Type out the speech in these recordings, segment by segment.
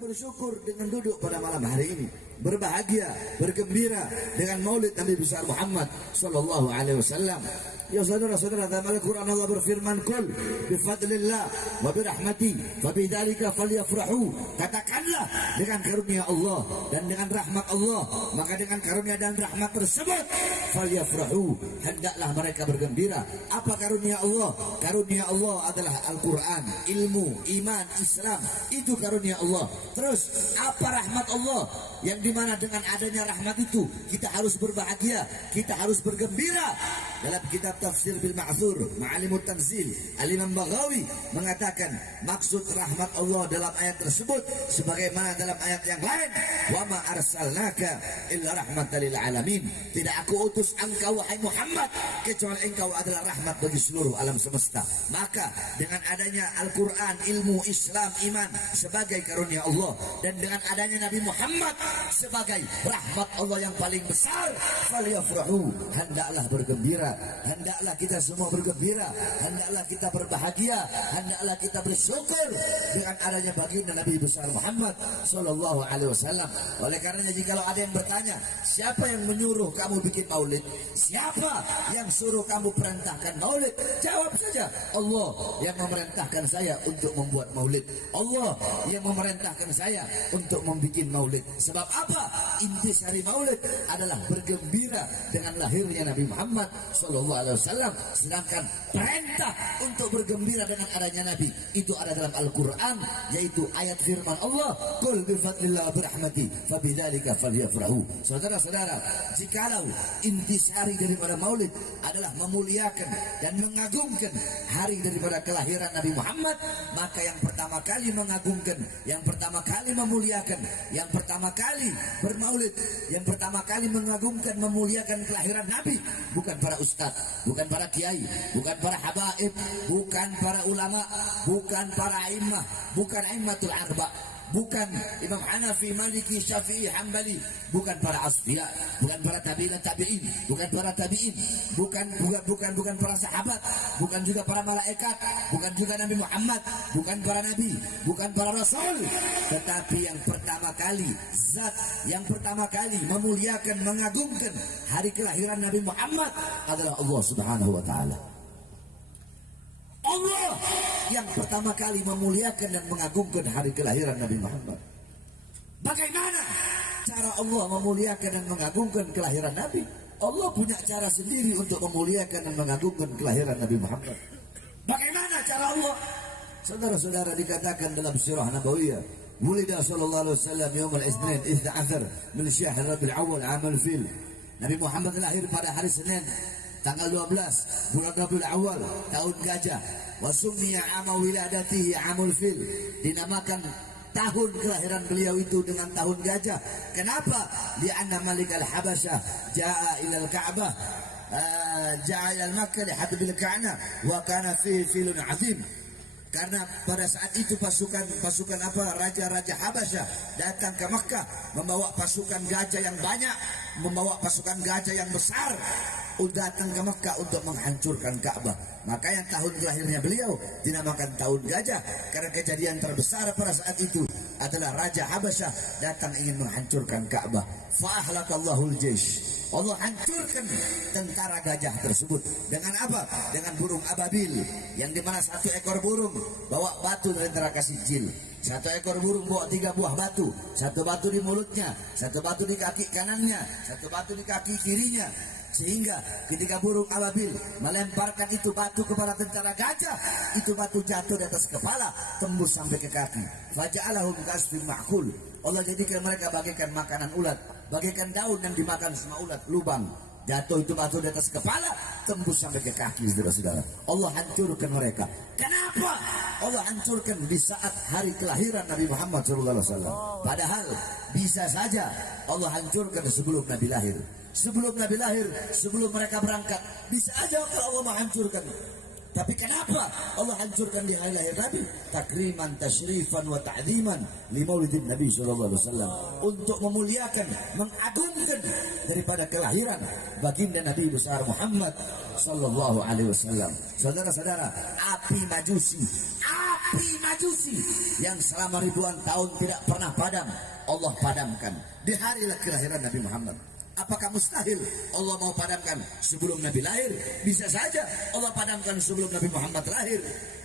bersyukur dengan duduk pada malam hari ini, berbahagia, bergembira dengan maulid Nabi besar Muhammad sallallahu alaihi wasallam. Ya saudara-saudara, dalam Al-Quran Allah berfirman, "Qul bifadlillah wa birahmati fabidzalika falyafrahu." Katakanlah, dengan karunia Allah dan dengan rahmat Allah, maka dengan karunia dan rahmat tersebut falyafrahu, hendaklah mereka bergembira. Apa karunia Allah? Karunia Allah adalah Al-Quran, ilmu, iman, Islam. Itu karunia Allah. Terus apa rahmat Allah? Yang dimana dengan adanya rahmat itu kita harus berbahagia, kita harus bergembira. Dalam kitab Tafsir bil Ma'thur Ma'alimut Tanzil, Al-Imam Baghawi mengatakan maksud rahmat Allah dalam ayat tersebut sebagaimana dalam ayat yang lain, "Wa ma arsalnaka illa rahmatan lil alamin." Tidak aku utus engkau wahai Muhammad kecuali engkau adalah rahmat bagi seluruh alam semesta. Maka dengan adanya Al-Quran, ilmu, Islam, iman sebagai karunia Allah, dan dengan adanya Nabi Muhammad sebagai rahmat Allah yang paling besar, falyafrahu, hendaklah bergembira, hendaklah kita semua bergembira, hendaklah kita berbahagia, hendaklah kita bersyukur dengan adanya baginda Nabi besar Muhammad sallallahu alaihi wasallam. Oleh karenanya jikalau ada yang bertanya, siapa yang menyuruh kamu bikin maulid? Siapa yang suruh kamu perintahkan maulid? Jawab saja, Allah yang memerintahkan saya untuk membuat maulid. Allah yang memerintahkan saya untuk membuat maulid. Sebab apa? Intisari maulid adalah bergembira dengan lahirnya Nabi Muhammad sallallahu alaihi wasallam. Sedangkan perintah untuk bergembira dengan adanya Nabi itu ada dalam Al-Quran, yaitu ayat firman Allah, "Qul bifadlillah wa birahmati fabidzalika falyafrahu." Saudara-saudara, jikalau intisari daripada maulid adalah memuliakan dan mengagungkan hari daripada kelahiran Nabi Muhammad, maka yang pertama kali mengagungkan, yang pertama kali memuliakan, yang pertama kali bermaulid, yang pertama kali mengagungkan, memuliakan kelahiran Nabi bukan para ustadz, bukan para kiai, bukan para habaib, bukan para ulama, bukan para imam, bukan immatul arba, bukan Imam Hanafi, Maliki, Syafi'i, Hambali, bukan para asfiya, bukan para tabi'in, bukan para tabi'in, bukan para sahabat, bukan juga para malaikat, bukan juga Nabi Muhammad, bukan para nabi, bukan para rasul, tetapi yang pertama kali, zat yang pertama kali memuliakan, mengagungkan hari kelahiran Nabi Muhammad adalah Allah Subhanahu wa taala. Allah yang pertama kali memuliakan dan mengagungkan hari kelahiran Nabi Muhammad. Bagaimana cara Allah memuliakan dan mengagungkan kelahiran Nabi? Allah punya cara sendiri untuk memuliakan dan mengagungkan kelahiran Nabi Muhammad. Bagaimana cara Allah? Saudara-saudara, dikatakan dalam surah Nabawiyah, "Wulida sallallahu alaihi wasallam yaumul Itsnain 12 min Syahr Rabiul Awwal 'amal fil." Nabi Muhammad lahir pada hari Senin tanggal 12 bulan Rabiul Awal tahun gajah. Wa summiya ama wiladatihi amul fil, dinamakan tahun kelahiran beliau itu dengan tahun gajah. Kenapa? Li'anna Malik al-Habasyah jaa ila al-Ka'bah, jaa ila Makkah lihabil Ka'bah wa kana fihi filun 'azim. Karena pada saat itu pasukan raja-raja Habasyah datang ke Makkah membawa pasukan gajah yang banyak, membawa pasukan gajah yang besar, datang ke Makkah untuk menghancurkan Ka'bah. Maka yang tahun lahirnya beliau dinamakan tahun gajah, karena kejadian terbesar pada saat itu adalah Raja Habasyah datang ingin menghancurkan Ka'bah. Fa'ahlakallahul jaysh, Allah hancurkan tentara gajah tersebut. Dengan apa? Dengan burung ababil, yang dimana satu ekor burung bawa batu dari neraka Sijil. Satu ekor burung bawa 3 buah batu, satu batu di mulutnya, satu batu di kaki kanannya, satu batu di kaki kirinya. Sehingga ketika burung ababil melemparkan itu batu kepada tentara gajah, itu batu jatuh di atas kepala, tembus sampai ke kaki. Faja'alahum kasfin ma'kul, Allah jadikan mereka bagaikan makanan ulat, bagaikan daun yang dimakan sama ulat, lubang. Jatuh itu batu di atas kepala, tembus sampai ke kaki, saudara-saudara. Allah hancurkan mereka. Kenapa? Allah hancurkan di saat hari kelahiran Nabi Muhammad SAW. Padahal bisa saja Allah hancurkan sebelum Nabi lahir. Sebelum Nabi lahir, sebelum mereka berangkat, bisa aja Allah menghancurkan. Tapi kenapa Allah hancurkan di hari lahir Nabi? Takriman, tasyrifan, wa ta'ziman li maulidin Nabi sallallahu alaihi wasallam, untuk memuliakan, mengagungkan daripada kelahiran baginda Nabi besar Muhammad sallallahu alaihi wasallam. Saudara-saudara, api Majusi, api Majusi yang selama ribuan tahun tidak pernah padam, Allah padamkan di hari kelahiran Nabi Muhammad. Apakah mustahil Allah mau padamkan sebelum Nabi lahir? Bisa saja Allah padamkan sebelum Nabi Muhammad lahir,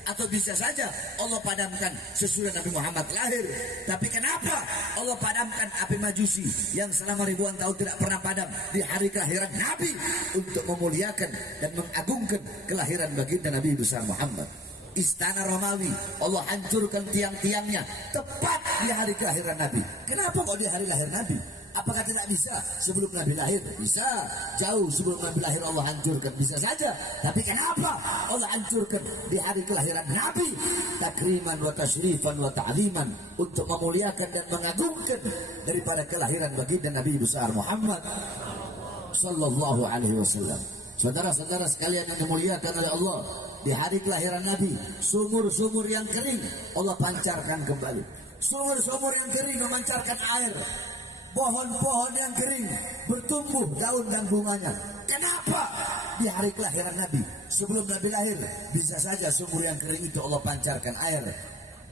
atau bisa saja Allah padamkan sesudah Nabi Muhammad lahir. Tapi kenapa Allah padamkan api Majusi yang selama ribuan tahun tidak pernah padam di hari kelahiran Nabi, untuk memuliakan dan mengagungkan kelahiran baginda Nabi besar Muhammad. Istana Romawi Allah hancurkan tiang-tiangnya tepat di hari kelahiran Nabi. Kenapa kok di hari lahir Nabi? Apakah tidak bisa sebelum Nabi lahir? Bisa. Jauh sebelum Nabi lahir Allah hancurkan, bisa saja. Tapi kenapa Allah hancurkan di hari kelahiran Nabi? Takriman wa tasyrifan wa ta'liman, untuk memuliakan dan mengagungkan daripada kelahiran baginda Nabi besar Muhammad sallallahu alaihi wasallam. Saudara-saudara sekalian yang dimuliakan oleh Allah, di hari kelahiran Nabi, sumur-sumur yang kering Allah pancarkan kembali. Sumur-sumur yang kering memancarkan air. Pohon-pohon yang kering bertumbuh daun dan bunganya. Kenapa di hari kelahiran Nabi? Sebelum Nabi lahir, bisa saja sumur yang kering itu Allah pancarkan air.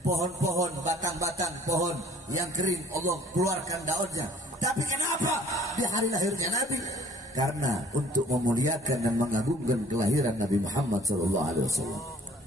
Pohon-pohon, batang-batang pohon yang kering Allah keluarkan daunnya. Tapi kenapa di hari lahirnya Nabi? Karena untuk memuliakan dan mengagungkan kelahiran Nabi Muhammad SAW.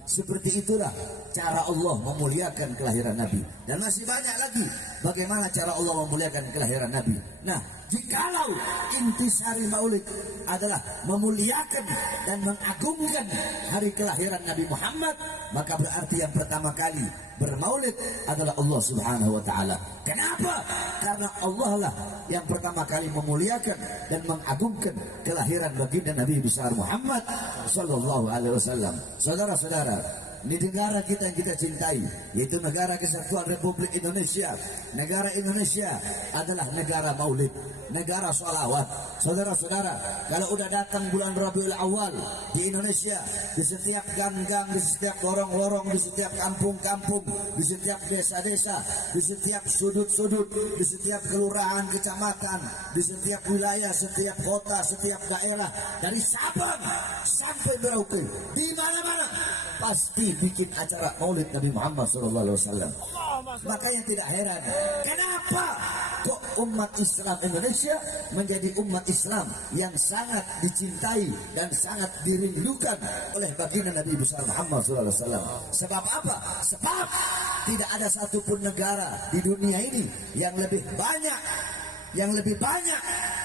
Seperti itulah cara Allah memuliakan kelahiran Nabi. Dan masih banyak lagi bagaimana cara Allah memuliakan kelahiran Nabi. Nah, jikalau intisari maulid adalah memuliakan dan mengagungkan hari kelahiran Nabi Muhammad, maka berarti yang pertama kali bermaulid adalah Allah Subhanahu wa taala. Kenapa? Karena Allah lah yang pertama kali memuliakan dan mengagungkan kelahiran baginda Nabi besar Muhammad sallallahu alaihi wasallam. Saudara-saudara, di negara kita yang kita cintai, yaitu negara Kesatuan Republik Indonesia. Negara Indonesia adalah negara maulid, negara sholawat. Saudara-saudara, kalau udah datang bulan Rabiul Awal di Indonesia, di setiap gang-gang, di setiap lorong-lorong, di setiap kampung-kampung, di setiap desa-desa, di setiap sudut-sudut, di setiap kelurahan, kecamatan, di setiap wilayah, setiap kota, setiap daerah, dari Sabang sampai Merauke, di mana-mana pasti bikin acara maulid Nabi Muhammad SAW. Makanya tidak heran kenapa kok umat Islam Indonesia menjadi umat Islam yang sangat dicintai dan sangat dirindukan oleh baginda Nabi besar Muhammad SAW. Sebab apa? Sebab tidak ada satupun negara di dunia ini yang lebih banyak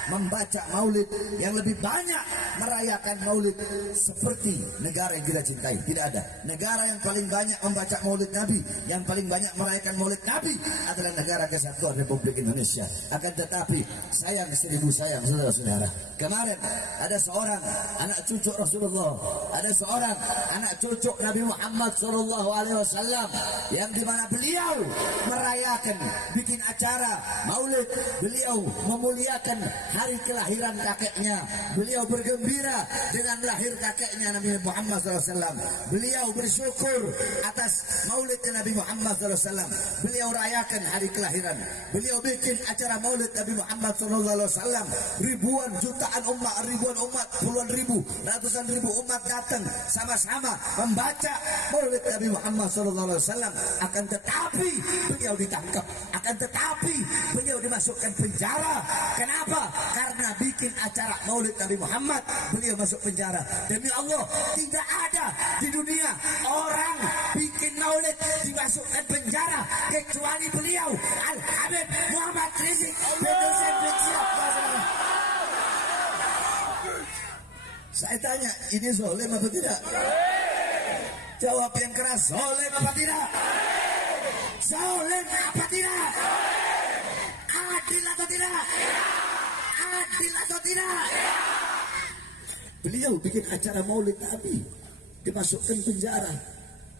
membaca maulid, yang lebih banyak merayakan maulid seperti negara yang kita cintai. Tidak ada negara yang paling banyak membaca maulid Nabi, yang paling banyak merayakan maulid Nabi adalah negara Kesatuan Republik Indonesia. Akan tetapi sayang seribu sayang, saudara-saudara, kemarin ada seorang anak cucu Rasulullah, ada seorang anak cucu Nabi Muhammad SAW, yang dimana beliau merayakan, bikin acara maulid, beliau memuliakan hari kelahiran kakeknya, beliau bergembira dengan lahir kakeknya Nabi Muhammad SAW, beliau bersyukur atas maulid Nabi Muhammad SAW, beliau rayakan hari kelahiran, beliau bikin acara maulid Nabi Muhammad SAW, ribuan jutaan umat, ribuan umat, puluhan ribu, ratusan ribu umat datang sama-sama membaca maulid Nabi Muhammad SAW. Akan tetapi beliau ditangkap, akan tetapi beliau dimasukkan penjara. Kenapa? Karena bikin acara maulid Nabi Muhammad, beliau masuk penjara. Demi Allah, tidak ada di dunia orang bikin maulid dimasukkan penjara kecuali beliau, Al-Habib Muhammad Rizik bin Hussein bin Syihab. Saya tanya, ini zalim apa tidak? Jawab yang keras, zalim apa tidak? Zalim apa tidak? Adil atau tidak? Adil atau tidak? Beliau bikin acara maulid Nabi, dimasukkan penjara,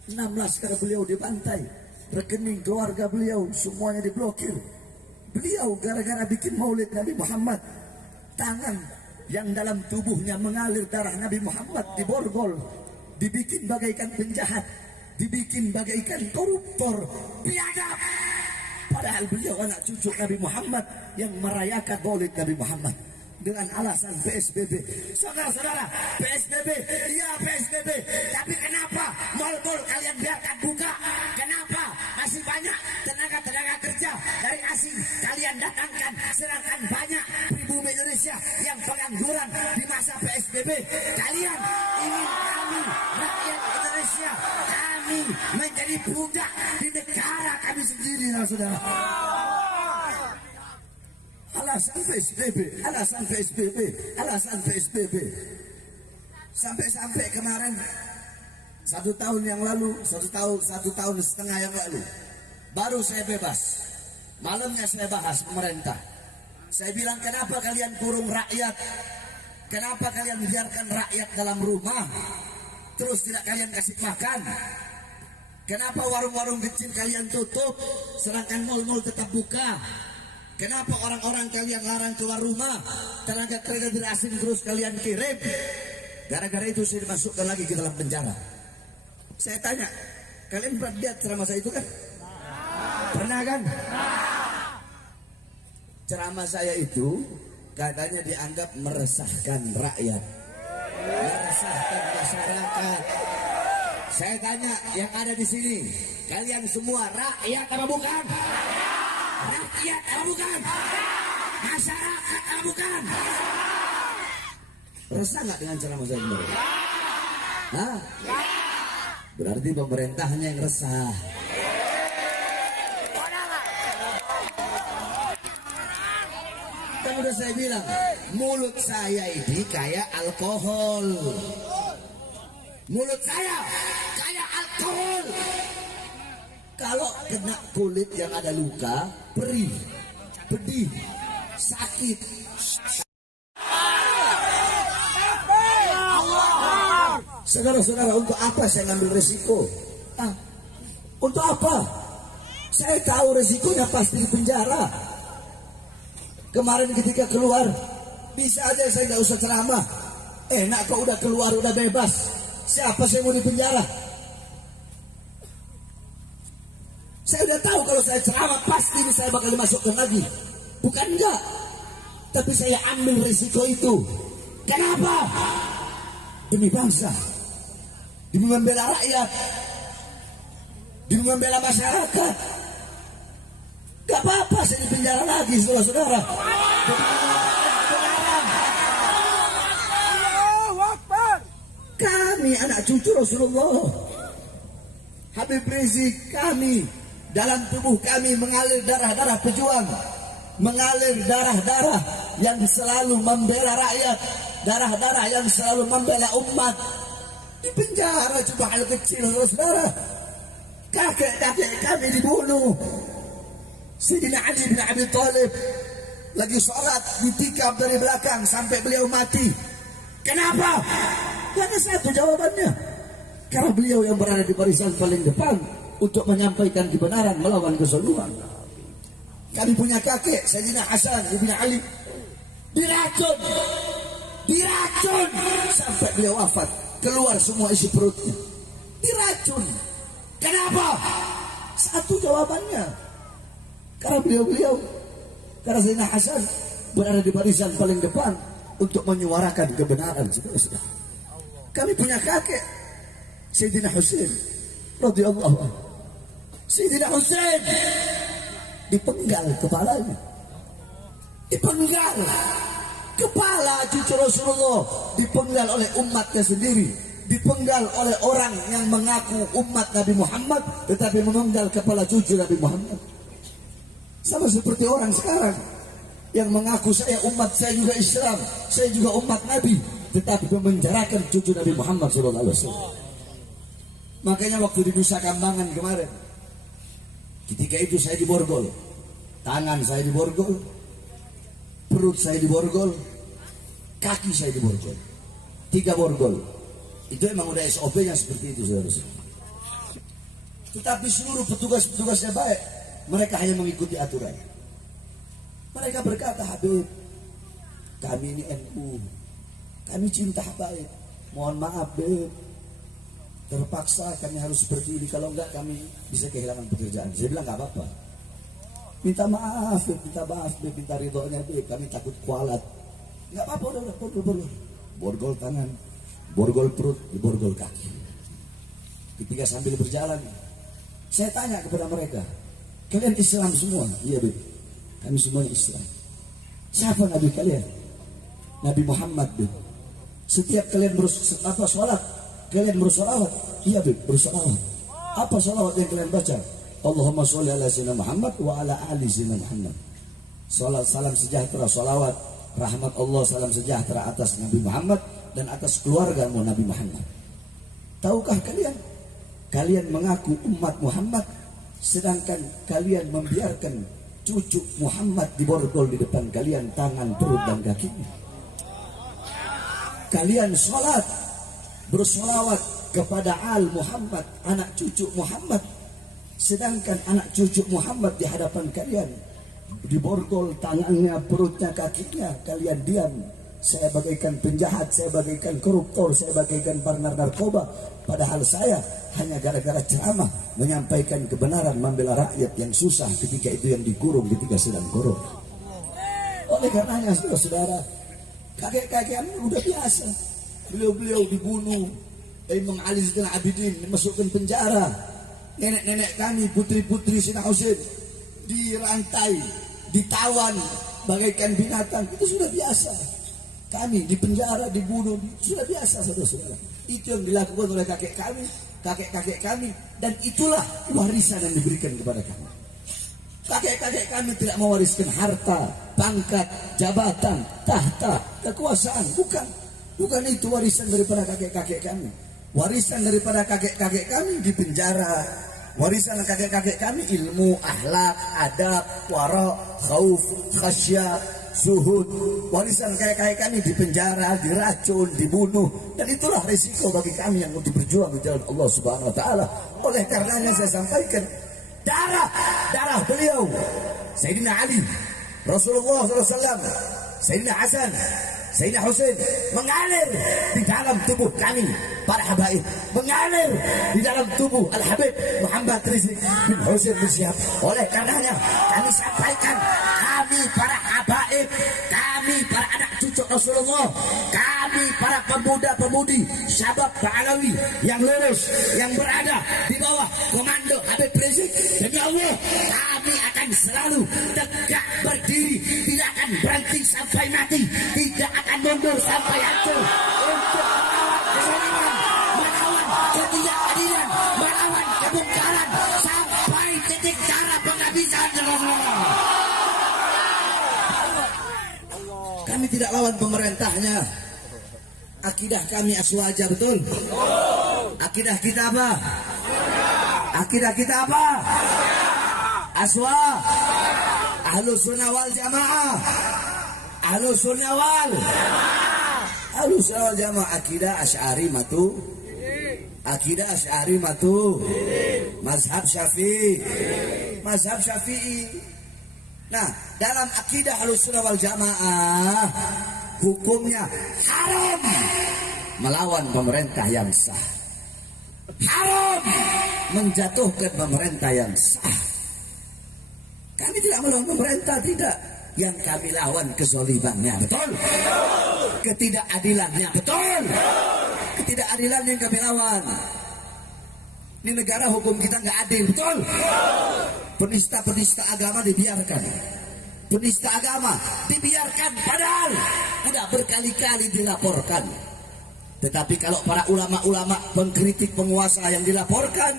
6 laskar beliau dibantai, rekening keluarga beliau semuanya diblokir. Beliau gara-gara bikin maulid Nabi Muhammad, tangan yang dalam tubuhnya mengalir darah Nabi Muhammad diborgol, dibikin bagaikan penjahat, dibikin bagaikan koruptor, biadab. Padahal beliau anak cucu Nabi Muhammad yang merayakan maulid Nabi Muhammad. dengan alasan PSBB. Saudara-saudara, PSBB, iya PSBB. Tapi kenapa mal-mal kalian biarkan buka? Kenapa masih banyak tenaga kerja dari asing kalian datangkan, sedangkan banyak pribumi Indonesia yang pengangguran di masa PSBB? Kalian ingin kami, rakyat Indonesia, kami menjadi budak di negara kami sendiri, saudara. Alasan PSBB, alasan PSBB, alasan PSBB. Sampai kemarin 1 tahun yang lalu, 1 tahun setengah yang lalu, baru saya bebas. Malamnya saya bahas pemerintah. Saya bilang, kenapa kalian kurung rakyat? Kenapa kalian biarkan rakyat dalam rumah? Terus tidak kalian kasih makan? Kenapa warung-warung kecil kalian tutup, sedangkan mal-mal tetap buka? Kenapa orang-orang kalian larang keluar rumah? Tenaga kerja dari asing terus kalian kirim. Gara-gara itu saya dimasukkan lagi ke dalam penjara. Saya tanya, kalian pernah lihat ceramah saya itu kan? Pernah kan? Ceramah saya itu katanya dianggap meresahkan rakyat, meresahkan masyarakat. Saya tanya yang ada di sini, kalian semua rakyat apa bukan? Rakyat apa bukan? Masyarakat apa bukan? Resah nggak dengan ceramah saya kemarin? Hah? Berarti pemerintahnya yang resah. Kan udah saya bilang, mulut saya ini kayak alkohol. Mulut saya kayak alkohol. Kalau kena kulit yang ada luka, perih, pedih, sakit. Saudara-saudara, untuk apa saya ngambil resiko? Untuk apa? Saya tahu resikonya pasti di penjara. Kemarin ketika keluar, bisa aja saya nggak usah ceramah. Enak kok udah keluar, udah bebas. Siapa saya mau di penjara? Saya udah tahu kalau saya ceramah pasti ini saya bakal dimasukkan lagi. Bukan enggak, tapi saya ambil risiko itu. Kenapa? Demi bangsa, demi membela rakyat, demi membela masyarakat. Gak apa-apa saya di penjara lagi, saudara-saudara. Kami anak cucu Rasulullah, Habib Rizik, kami dalam tubuh kami mengalir darah-darah pejuang, mengalir darah-darah yang selalu membela rakyat, darah-darah yang selalu membela umat. Di penjara cuma hal kecil, saudara. Kakek-kakek kami dibunuh. Sayyidina Ali bin Abi Thalib lagi sholat ditikam dari belakang sampai beliau mati. Kenapa? Karena satu jawabannya, karena beliau yang berada di barisan paling depan untuk menyampaikan kebenaran melawan kezaliman. Kami punya kakek Sayyidina Hasan bin Ali diracun sampai beliau wafat, keluar semua isi perutnya, diracun. Kenapa? Satu jawabannya, karena beliau karena Sayyidina Hasan berada di barisan paling depan untuk menyuarakan kebenaran. Kami punya kakek Sayyidina Husain radhiyallahu anhu. Sayyidina Husain dipenggal kepalanya, dipenggal kepala cucu Rasulullah, dipenggal oleh umatnya sendiri, dipenggal oleh orang yang mengaku umat Nabi Muhammad tetapi memenggal kepala cucu Nabi Muhammad. Sama seperti orang sekarang yang mengaku saya umat, saya juga Islam, saya juga umat Nabi, tetapi memenjarakan cucu Nabi Muhammad SAW. Makanya waktu di Nusa Kambangan kemarin, ketika itu saya diborgol, tangan saya diborgol, perut saya diborgol, kaki saya diborgol, 3 borgol. Itu emang udah SOP-nya seperti itu, saudara. Tetapi seluruh petugas-petugasnya baik, mereka hanya mengikuti aturan. Mereka berkata, Habib, kami ini NU, kami cinta baik, mohon maaf Beb, terpaksa kami harus seperti ini, kalau enggak kami bisa kehilangan pekerjaan. Saya bilang gak apa-apa, minta maaf Beb, minta ridhonya Beb, kami takut kualat. Nggak apa-apa, udah borgol. Borgol tangan, borgol perut, borgol kaki. Ketika sambil berjalan, saya tanya kepada mereka, kalian Islam semua? Iya, Beb. Kami semuanya Islam. Siapa Nabi kalian? Nabi Muhammad, Beb. Setiap kalian sholat, kalian bersolawat? Iya, Beb, bersolawat. Apa solawat yang kalian baca? Allahumma sholli ala sayyidina Muhammad wa ala ali sayyidina Muhammad. Salat, salam sejahtera, solawat, rahmat Allah, salam sejahtera atas Nabi Muhammad dan atas keluarga Nabi Muhammad. Tahukah kalian? Kalian mengaku umat Muhammad, sedangkan kalian membiarkan cucu Muhammad diborgol di depan kalian, tangan, perut, dan kakinya. Kalian sholat, bersolawat kepada Al Muhammad, anak cucu Muhammad, sedangkan anak cucu Muhammad di hadapan kalian diborgol tangannya, perutnya, kakinya. Kalian diam. Saya bagaikan penjahat, saya bagaikan koruptor, saya bagaikan partner narkoba. Padahal saya hanya gara-gara ceramah menyampaikan kebenaran, membela rakyat yang susah ketika itu, yang dikurung ketika sedang korup. Oleh karenanya saudara-saudara, kakek-kakek kami udah biasa. Beliau-beliau dibunuh, Imam Ali Zainal Abidin dimasukkan penjara. Nenek-nenek kami, putri-putri Sina Husain dirantai, ditawan bagaikan binatang. Itu sudah biasa. Kami di penjara, dibunuh, sudah biasa saudara-saudara. Itu yang dilakukan oleh kakek-kakek kami, dan itulah warisan yang diberikan kepada kami. Kakek-kakek kami tidak mewariskan harta, pangkat, jabatan, tahta, kekuasaan. Bukan itu warisan daripada kakek-kakek kami. Warisan daripada kakek-kakek kami di penjara. Warisan kakek-kakek kami ilmu, akhlak, adab, wara, khauf, khasyah, zuhud. Warisan kakek-kakek kami di penjara, diracun, dibunuh, dan itulah risiko bagi kami yang untuk berjuang di jalan Allah Subhanahu wa taala. Oleh karenanya saya sampaikan, darah beliau Sayyidina Ali, Rasulullah SAW, Sayyidina Hasan, Sayyidina Husain mengalir di dalam tubuh kami para habaib, mengalir di dalam tubuh Al-Habib Muhammad Rizik bin Husain bin Syihab. Oleh karenanya kami sampaikan, kami para habaib, kami para anak cucu Rasulullah, kami para pemuda-pemudi Syabab Ba'alawi yang lurus, yang berada di bawah komando Habib Rizik, demi Allah kami akan selalu tegak berdiri, tidak akan berhenti sampai mati, tidak akan mundur sampai hancur untuk melawan ketidakadilan, melawan kebongkaran sampai titik darah penghabisan. Kami tidak lawan pemerintahnya. Akidah kami aswaja, betul? Akidah kita apa? Akidah kita apa? Aswa. Ahlus sunnah wal jamaah. Ahlus sunnah wal jamaah. Akidah Asy'ari matu. Akidah Asy'ari matu. Mazhab Syafi'i. Mazhab Syafi'i. Nah, dalam akidah Ahlus sunnah wal jamaah, hukumnya haram melawan pemerintah yang sah. Haram menjatuhkan pemerintah yang sah. Kami tidak melawan pemerintah, tidak. Yang kami lawan kezalimannya, betul? Ketidakadilannya, betul? Ketidakadilan yang kami lawan. Ini negara hukum kita nggak adil, betul? Penista-penista agama dibiarkan. Penista agama dibiarkan, padahal sudah berkali-kali dilaporkan. Tetapi kalau para ulama-ulama pengkritik penguasa yang dilaporkan,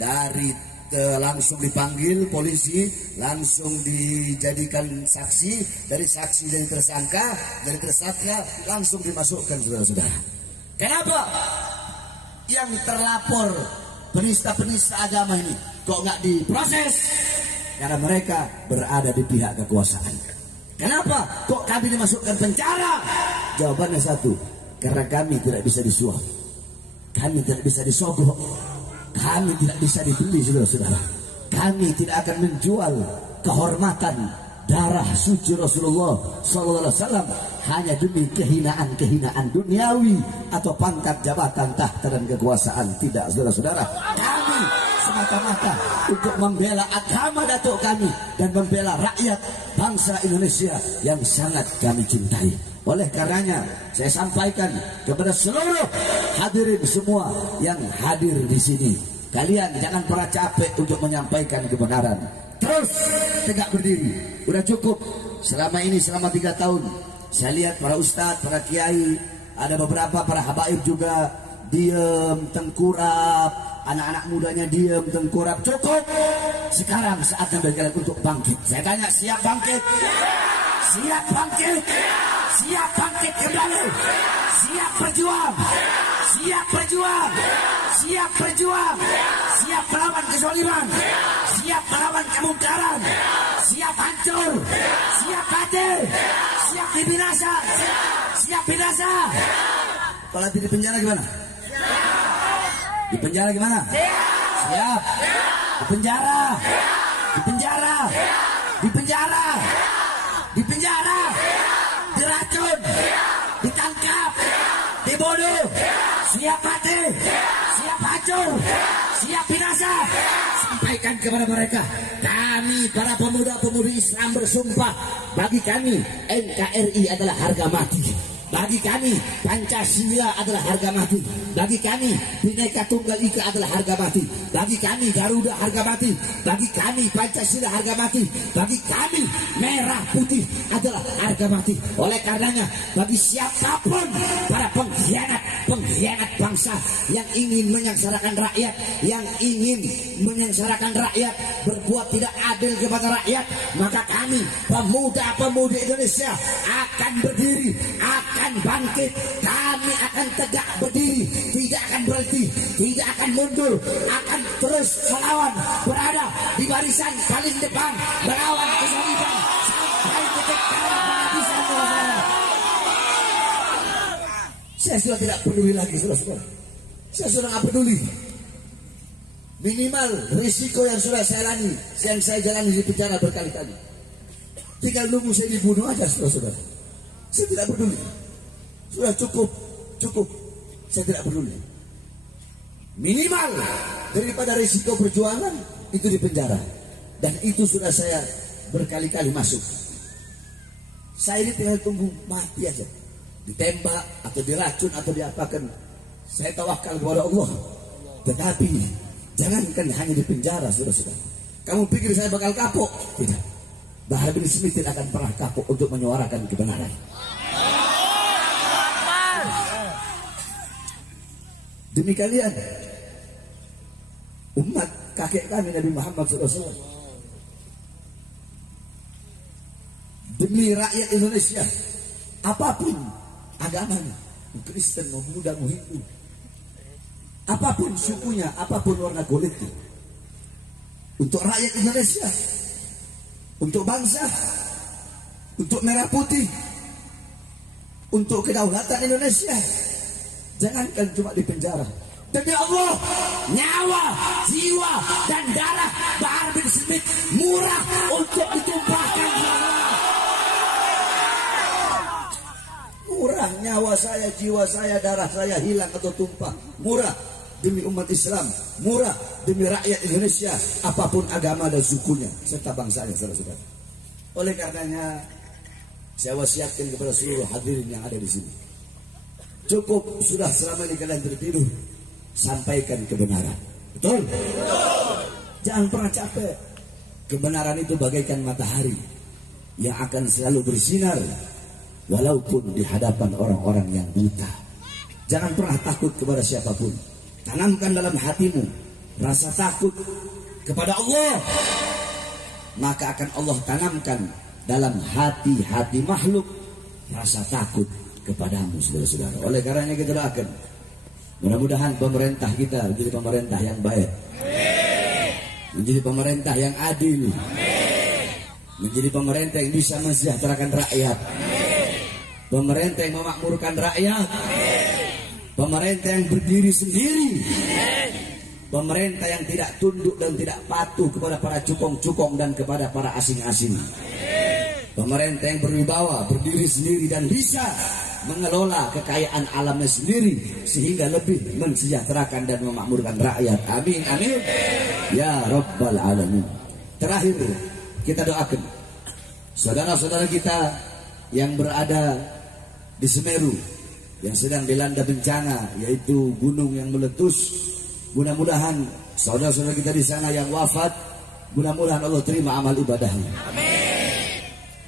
dari langsung dipanggil polisi, langsung dijadikan saksi, dari saksi jadi tersangka, dari tersangka langsung dimasukkan, saudara-saudara. Kenapa yang terlapor penista-penista agama ini kok nggak diproses? Karena mereka berada di pihak kekuasaan. Kenapa kok kami dimasukkan penjara? Jawabannya satu, karena kami tidak bisa disuap, kami tidak bisa disogok, kami tidak bisa dibeli, saudara-saudara. Kami tidak akan menjual kehormatan darah suci Rasulullah SAW hanya demi kehinaan-kehinaan duniawi atau pangkat, jabatan, tahta, dan kekuasaan. Tidak, saudara-saudara. Kami semata-mata untuk membela agama datuk kami dan membela rakyat bangsa Indonesia yang sangat kami cintai. Oleh karenanya saya sampaikan kepada seluruh hadirin semua yang hadir di sini, kalian jangan pernah capek untuk menyampaikan kebenaran. Terus tegak berdiri. Udah cukup. Selama ini, selama 3 tahun, saya lihat para ustadz, para kiai, ada beberapa para habaib juga diem, tengkurap, anak-anak mudanya diem, tengkurap. Cukup. Sekarang saatnya bagi kalian untuk bangkit. Saya tanya, siap bangkit? Siap bangkit? Siap bangkit kembali? Siap berjuang? Siap berjuang? Siap berjuang? Siap melawan kezaliman? Siap melawan kemungkaran? Siap hancur? Siap mati? Siap dibinasa? Siap binasa? Kalau di penjara gimana? Di penjara gimana? Siap. Di penjara. Di penjara. Di penjara. Di penjara. Diracun. Ditangkap. Dibunuh. Siap mati. Siap hancur. Siap binasa. Sampaikan kepada mereka, kami para pemuda-pemudi Islam bersumpah, bagi kami NKRI adalah harga mati. Bagi kami Pancasila adalah harga mati. Bagi kami Bhinneka Tunggal Ika adalah harga mati. Bagi kami Garuda harga mati. Bagi kami Pancasila harga mati. Bagi kami merah putih adalah harga mati. Oleh karenanya, bagi siapapun para pengkhianat bangsa yang ingin menyengsarakan rakyat, yang ingin menyengsarakan rakyat, berbuat tidak adil kepada rakyat, maka kami pemuda-pemudi Indonesia akan berdiri, akan bangkit, kami akan tegak berdiri, tidak akan berhenti, tidak akan mundur, akan terus melawan, berada di barisan paling depan, melawan kezaliman sampai titik penghabisan saya. Saya sudah tidak peduli lagi, saudara-saudara. Saya sudah tidak peduli. Minimal risiko yang sudah saya jalani, yang saya jalani di penjara berkali-kali, tinggal nunggu saya dibunuh aja, saudara-saudara. Saya tidak peduli. Sudah cukup. Saya tidak peduli. Minimal daripada risiko perjuangan itu di penjara. Dan itu sudah saya berkali-kali masuk. Saya ini tinggal tunggu mati aja. Ditembak atau diracun atau diapakan. Saya tawakal kepada Allah. Tetapi jangankan hanya di penjara, saudara-saudara. Kamu pikir saya bakal kapok? Tidak. Bahar bin Smith tidak akan pernah kapok untuk menyuarakan kebenaran. Demi kalian, umat kakek kami Nabi Muhammad SAW, demi rakyat Indonesia, apapun agamanya, Kristen mau Buddha mau Hindu, apapun sukunya, apapun warna kulitnya, untuk rakyat Indonesia, untuk bangsa, untuk merah putih, untuk kedaulatan Indonesia. Jangankan cuma di penjara. Demi Allah, nyawa, jiwa, dan darah Bahar bin Smith murah untuk ditumpahkan. Murah nyawa saya, jiwa saya, darah saya hilang atau tumpah. Murah demi umat Islam, murah demi rakyat Indonesia, apapun agama dan sukunya serta bangsanya, saudara-saudara. Oleh karenanya, saya wasiatkan kepada seluruh hadirin yang ada di sini. Cukup sudah selama ini kalian tertidur. Sampaikan kebenaran. Betul? Jangan pernah capek. Kebenaran itu bagaikan matahari yang akan selalu bersinar walaupun di hadapan orang-orang yang buta. Jangan pernah takut kepada siapapun. Tanamkan dalam hatimu rasa takut kepada Allah, maka akan Allah tanamkan dalam hati-hati makhluk rasa takut kepadamu, saudara-saudara. Oleh karenanya kita doakan, mudah-mudahan pemerintah kita menjadi pemerintah yang baik, menjadi pemerintah yang adil, menjadi pemerintah yang bisa mensejahterakan rakyat, pemerintah yang memakmurkan rakyat, pemerintah yang berdiri sendiri, pemerintah yang tidak tunduk dan tidak patuh kepada para cukong-cukong dan kepada para asing-asing, pemerintah yang berwibawa, berdiri sendiri dan bisa mengelola kekayaan alamnya sendiri sehingga lebih mensejahterakan dan memakmurkan rakyat. Amin, amin ya Rabbal Alamin. Terakhir kita doakan saudara-saudara kita yang berada di Semeru yang sedang dilanda bencana, yaitu gunung yang meletus. Mudah-mudahan saudara-saudara kita di sana yang wafat, mudah-mudahan Allah terima amal ibadahnya. Amin.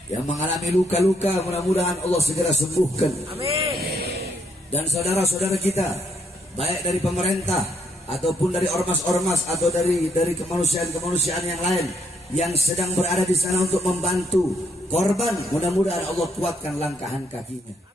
Yang mengalami luka-luka, mudah-mudahan Allah segera sembuhkan. Amin. Dan saudara-saudara kita, baik dari pemerintah ataupun dari ormas-ormas atau dari kemanusiaan-kemanusiaan yang lain yang sedang berada di sana untuk membantu korban, mudah-mudahan Allah kuatkan langkahan kakinya.